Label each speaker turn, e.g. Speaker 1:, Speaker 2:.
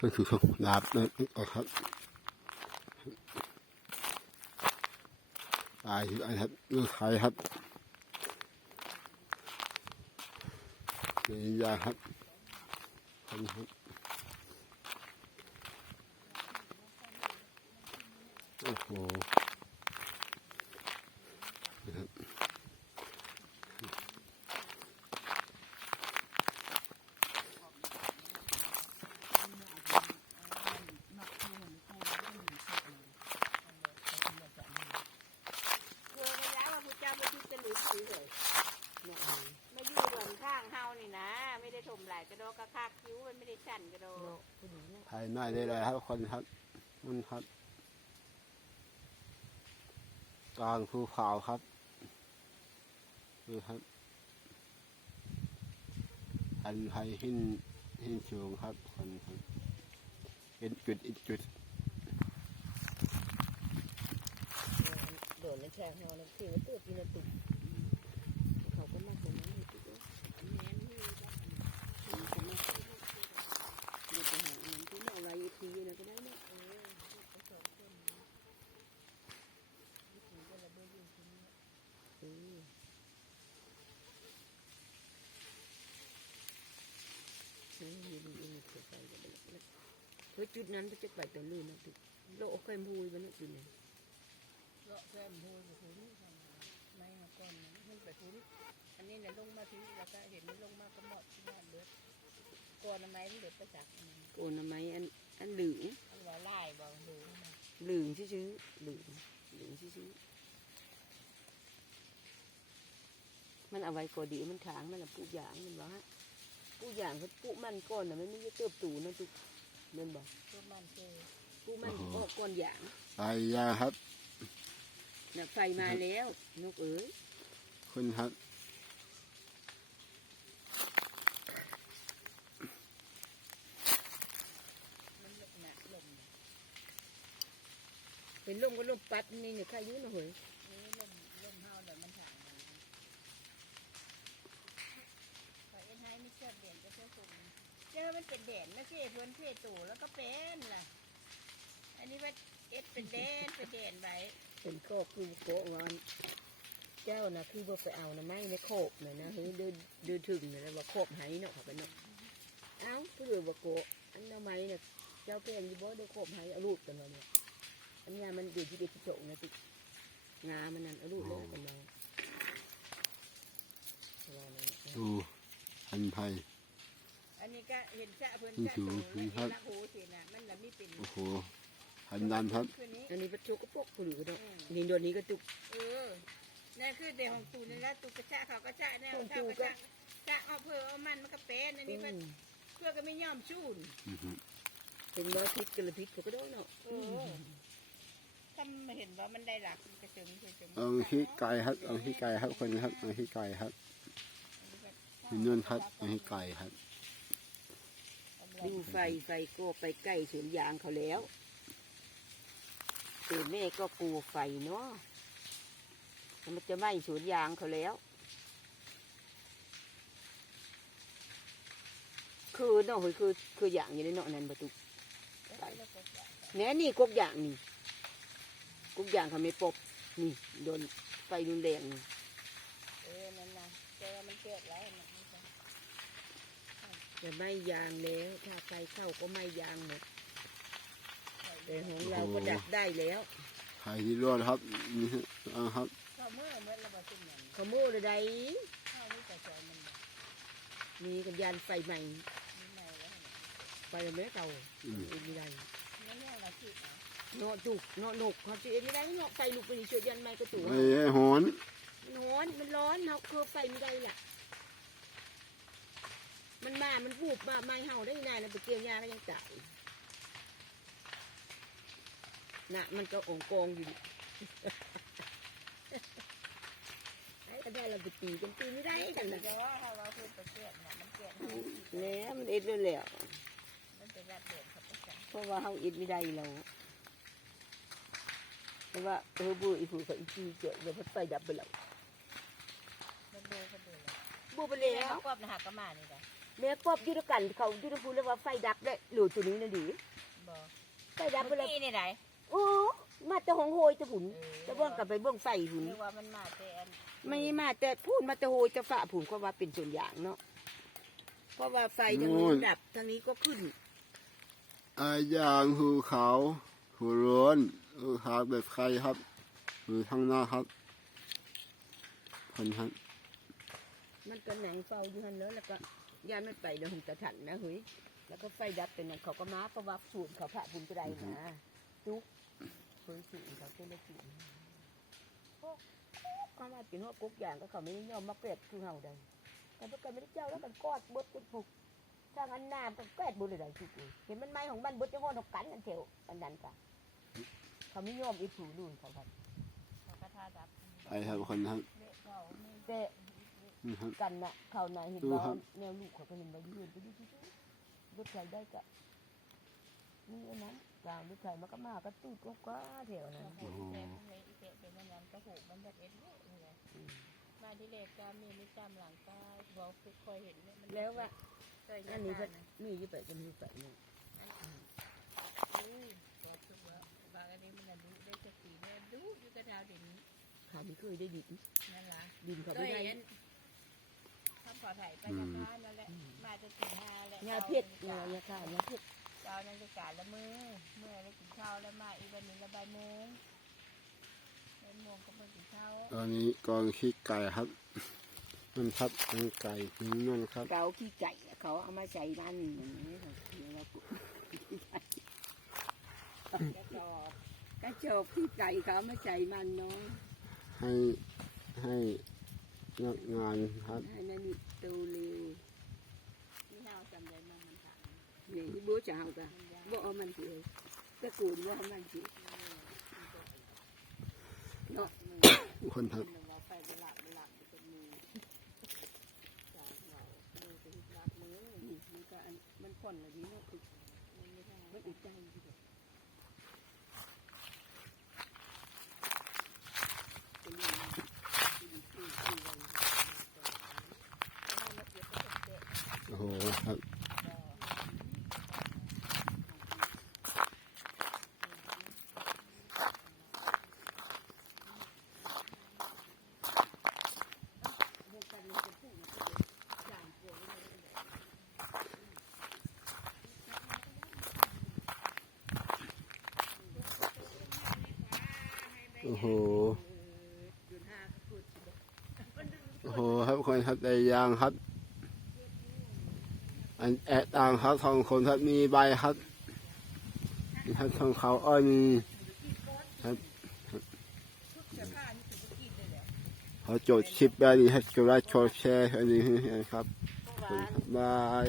Speaker 1: ก็คือของดาบนะครับตายอยู่อันครับลูกไทยครับนี่ยาครับคนครับโอ้โหนะครับ
Speaker 2: กลัวระยะว่าพระเจ้าไปทุจริตสิเลยมาอยู่บนข้างเฮานี่นะ ไม่ได้ถมหลายกระโดกกระคากคิ้วมันไม่ได้ชั้นกระโดก
Speaker 1: ภายในได้เลยครับคนครับมันครับ กลางภูเขาครับนี่ครับอันไทยหินหินสูงครับคนครับเป็นจุดอีกจุด
Speaker 3: โดนในแช่เฮานะคือว่าตัวกินตุกเขาก็มาตรงนั้ตุกแม่นี่จะหาอันที่ มาไว้ทีนะก็ได้เนาะเออเออยืนยืนเกิดไปกันเลยเฮ้ยจุดนั้นจะไปตัวลื่นนะตุกโลกเคยพูดมันะจุดนี้
Speaker 2: เลาะแก้มโพยไปถึงไม่ก่อนนะขึ้นไปถึงอันนี้เนี่ยลงมาถึงแล้วก็เห็นมันลงมาก็หมดที่บ้านเลือดก่อนทำไมมันเดือดประจักษ์
Speaker 3: โกนทำไมอัน อันเหลือง
Speaker 2: อันว่าไล่บอกดูนะ
Speaker 3: เหลืองชื้อๆเหลืองเหลืองชื้อๆมันเอาไว้ก็ดีมันถางมันละปลูกยางมันบอกฮะปลูกยางเขาปลูกมันก่อนนะมันไม่ได้เติบโตนะทุกเม่นบอก
Speaker 2: ตัวมันเจอ
Speaker 3: ปลูกมันออกก่อนยาง
Speaker 1: ตายยาครับ
Speaker 3: น่ะไฟมาแล้วนกเอ๋ย
Speaker 1: คนครับ
Speaker 2: มันหนักลม
Speaker 3: เป็นลมก็ลมปัดนี่เนี่ยข้ายุนะเฮ้ย
Speaker 2: นี่ลมลมเฮาเดี๋ยวมันถ่างมันพอเอ็นไฮไม่เชื่อเด่นก็เชื่อสุ่มเจ้ามันเป็นเด่นนะเจ้เพื่อนเพื่อตู่แล้วก็เป็นล่ะ อันนี้ว่าเอ็ดเป็นเด่นเป็นเด่นไว้
Speaker 3: เป็นข้อคือโคกะงอนเจ้านะคือว่าไปเอานะไม่ในโคบน่ะนะเฮ้ยเดินเดินถึงนะแล้วว่าโคบไหเนาะเขาไปเนาะเอ้าคือว่าโกอันทำไมเนี่ยเจ้าเป็นยี่บ่ได้โคบไหเอาลูกกันมาเนี่ย อันนี้มันอยู่ที่เด็กที่โจกนะติงามันนั่นเอาลูกเลยกันมาว่านั่นน่ะ
Speaker 1: ดูพันไผ่
Speaker 2: อันนี้ก็เห็นจะเพื่อน
Speaker 1: นี่
Speaker 2: จะ
Speaker 1: ถือ
Speaker 2: ตู่
Speaker 1: ครั
Speaker 2: แล้ว
Speaker 1: บ
Speaker 2: เห็นละหูสินะมันละไม่เป็น
Speaker 1: โอ้โหพันดันครับ
Speaker 2: คืนนี้
Speaker 3: อันนี้ประจุกระปกกูหรือเนาะนี่โดนนี้ก็ตุก
Speaker 2: เออนั่นคือเด็กของตู่นี่ละตู่กระชะเขากระชะแนว
Speaker 3: ของ
Speaker 2: ชะ
Speaker 3: ตู่
Speaker 2: กระ
Speaker 3: ก็
Speaker 2: ชะชะเอาเพื่อเอามันมันก็เป็นอัน
Speaker 3: อื
Speaker 2: นี้มัน
Speaker 3: ม
Speaker 2: เพื่อก็ไม่ยอมชูน
Speaker 1: อื้อหือ
Speaker 3: เป็นร้อยพิษกันละพิษเขาก็ได้เนาะ
Speaker 2: เออถ้ามาเห็นว่ามันได้หลักกระจึงกระจึง
Speaker 1: เอาขี้ไก่ครับ เอาขี้ไก่ครับคนครับ เอาขี้ไก่ครับมีนวลครับเอาขี้ไก่ครับ
Speaker 3: ดูไฟไฟก็ไปใกล้สวนยางเขาแล้วแต่แม่ก็กลัวไฟเนาะมันจะไหม้สวนยางเขาแล้ว คือเนาะเฮ้ยคือคืออย่างอย่างนี้เนาะนั่นประตูแหน่นี่กกอย่างนี่ กกอย่างเขาไม่ปบนี่โดนไฟรุนแรงนี่
Speaker 2: เออนั่นนะเจอมันเกิดแล้วนะมันจะ
Speaker 3: แต่ไหม้ยางแล้วถ้าไฟเข้าก็ไหม้ยางหมดแต่ของเราก็ดับได้แล้ว
Speaker 1: ไข่ที่รอดครับนี่ฮะเอาครับ
Speaker 2: เข้าเมื่อเมื่อเราบอกสิ่งนั้น
Speaker 3: ขโมยอะไร
Speaker 2: เข้าวิจัยจอยมันบอก
Speaker 3: มีกันยานไฟใหม่
Speaker 2: มีใหม่แล้วนะ
Speaker 3: ไฟไม่เก่า
Speaker 1: อืม
Speaker 3: เอ็นไม่ได้
Speaker 2: นี่เนี่ยเราคิดนะ
Speaker 3: เนาะจุกเนาะหนกเขาจะเอ็นไม่ได้เนาะไฟลุกไปนี่ช่วยยันไม่ก็ตัว
Speaker 1: ไอ้ไอ้หอน
Speaker 3: มันร้อนมันร้อนเนาะคือไฟไม่ได้ล่ะ มันมา มันบูบมาไม่เห่าได้ยังไงแล้วไปเกี่ยวยาก็ยังจ่ายน่ะมันก็องกองอยู่ดิไอ้ก็ได้เราไปตีกันตีไม่ได้กันนะ
Speaker 2: แต่ว่าถ้าเราพูดไปเกิดนะมันเกิด
Speaker 3: แล้วมันเอ็ดเลยแหล้ว
Speaker 2: มันจะรับเดือดครับอาจารย์
Speaker 3: เพราะว่าเขาเอ็ดไม่ได้เรา เพราะว่าเออบูอีผูเขาอีจีเกิดเดี๋ยวพัดไฟดับไปแล้ว
Speaker 2: มันดูเขาดูเลย
Speaker 3: บูไป
Speaker 2: แล้
Speaker 3: แล้วว
Speaker 2: กอบนะหักก็มานี่แหละ
Speaker 3: แม่ปอบอยู่ด้วยกัน เขาอยู่ด้วยพูดแล้วว่าไฟดับได้หรือตัวนี้น่ะดี
Speaker 2: บ่
Speaker 3: ไฟดับไป
Speaker 2: เมื่อ
Speaker 3: แล้ว
Speaker 2: กี้นี่ไหน
Speaker 3: โอ้มาแต่หองโหยจะหุ่นจะเบิ่งกลับไปเบิ่งไฟหุ่น
Speaker 2: เรียกว่ามันมาแต่อัน
Speaker 3: ไม่มาแต่พูดมาแต่โหยจะฝ่าผุนก็ว่าเป็นส่วนอย่างเนาะเพราะว่าไฟทางนู้นดับทางนี้ก็ขึ้น
Speaker 1: อาอย่างหูเขา หูร้อน หาแบบใครครับหูข้างหน้าครับคนครับ
Speaker 3: มันก็หนังเฝ้าอยู่หันแล้วแล้วก็ย่านมันไปเดี๋ยวหงจะถันนะเฮ้ยแล้วก็ไฟดับเป็นนั่นเขาก็มาเพราะว่าสูตรเขาพระบุญกระไดนะจุกเคยสูตรเขาเป็นละสูตรก็มากินหัวกุ๊กอย่างก็เขาไม่ได้ยอมมาเป็ดคือเฮาได้แต่พวกกันไม่ได้เจ้าแล้วกันกอดบดกันผูกถ้างันน้ำกันแกดบดเลยได้ทุกคนเห็นมันไม้ของมันบดจะห้อนหกกันกันเถวอันนั้นกะ เขาไม่ยอมอีผูนู่นเขาครับ
Speaker 2: เขาก็ท่าดับ
Speaker 1: ไปครับคนครับ
Speaker 2: เละเขาไม่
Speaker 3: แต่
Speaker 1: นี่ครับ
Speaker 3: กันน่ะเขาน่ะเห็น
Speaker 1: ดู
Speaker 3: ว่า
Speaker 1: ครับ
Speaker 3: แนวลูกเขาก็เห็นว่ายืนไปดูที่รถไฟได้กะนี่อันนั้นกลางรถไฟมันก็มาก็ตู้ก็กว่าแถวนั้น
Speaker 2: โอ้โหแต่พวกนี้อีเตะเป็นมันยันกระหูกมันแบบเอ็ดเละเลยมาที่เล็กก็มีมิจามหลังใต้บอกคือคอยเห็นเนี่ยมัน
Speaker 3: แล้วว่า
Speaker 2: เคย
Speaker 3: อันนี้ก็มีอยู่ไปก็มีอยู่ไปนี่
Speaker 2: อุ้ยบอกคือว่า บางอันนี้มันน่ะดูได้สติแน่ดูอยู่กระดาวเดี๋ยวนี้
Speaker 3: ขาไม่เคยได้ดิน
Speaker 2: นั่นล่ะ
Speaker 3: ดินเขาไม่ได้
Speaker 2: ทำขอถ่ายไปกับบ้านนั่นแหละมาจะถึงงาแหละ
Speaker 3: งาเพชรงายาข้าวงาเพชร
Speaker 2: เจ้านาฬิกาดละมือเมื่อได้กินข้าวแล้วมาอีกวันนี้ละบ่ายโมงบ่ายโมงก็เพิ่งกินข้าว
Speaker 1: ตอนนี้กองขี้ไก่ครับมันครับมันไก่นิ่งนครับ
Speaker 3: เกาขี้ไก่เขาเอามาใส่มันอย่างนี้ค่ะแล้ว ก็กระจอกกระจอกขี้ไก่เขาเอามาใส่มันเนาะ
Speaker 1: ให้ให้นักงานครับ
Speaker 3: อันนั้นนี่ตูเร็ว
Speaker 2: ที่เฮาจำได้มามันถาม
Speaker 3: นี่ที่บัวจะเอากะ
Speaker 2: มันยาก
Speaker 3: บ่เอามันสิเอ้ยตะกูลบ่เอามันสิเนาะ
Speaker 1: คนครับ
Speaker 2: มันว่าไปเวลาเวลามันจะมีจางเหล่ามือเป็นรักมือ
Speaker 3: นี่มันก็อันมันผ่อนอะไรนี้เนาะคือ
Speaker 2: มันไม่ได้
Speaker 3: มันอุดใจทีเดียวเป็นอย่างนั้นเป็นอย่างนี้คือไว้
Speaker 2: ให้ละเอียดก็เด็ด
Speaker 1: โอ้โหครับ
Speaker 3: พวกกันมันจะพูดมันจะเป็นจางก ลัวไว้เลย
Speaker 1: โอ้โห โอ้โหครับคนครับได้ยางครับ อันแอดตามครับทองคนครับมีใบครับนี่ครับทองเขาอ้อยมีครับ
Speaker 2: เขา
Speaker 1: โจทย์คลิปได้ดีครับกดไลค์กดแชร์อันนี้ครับบาย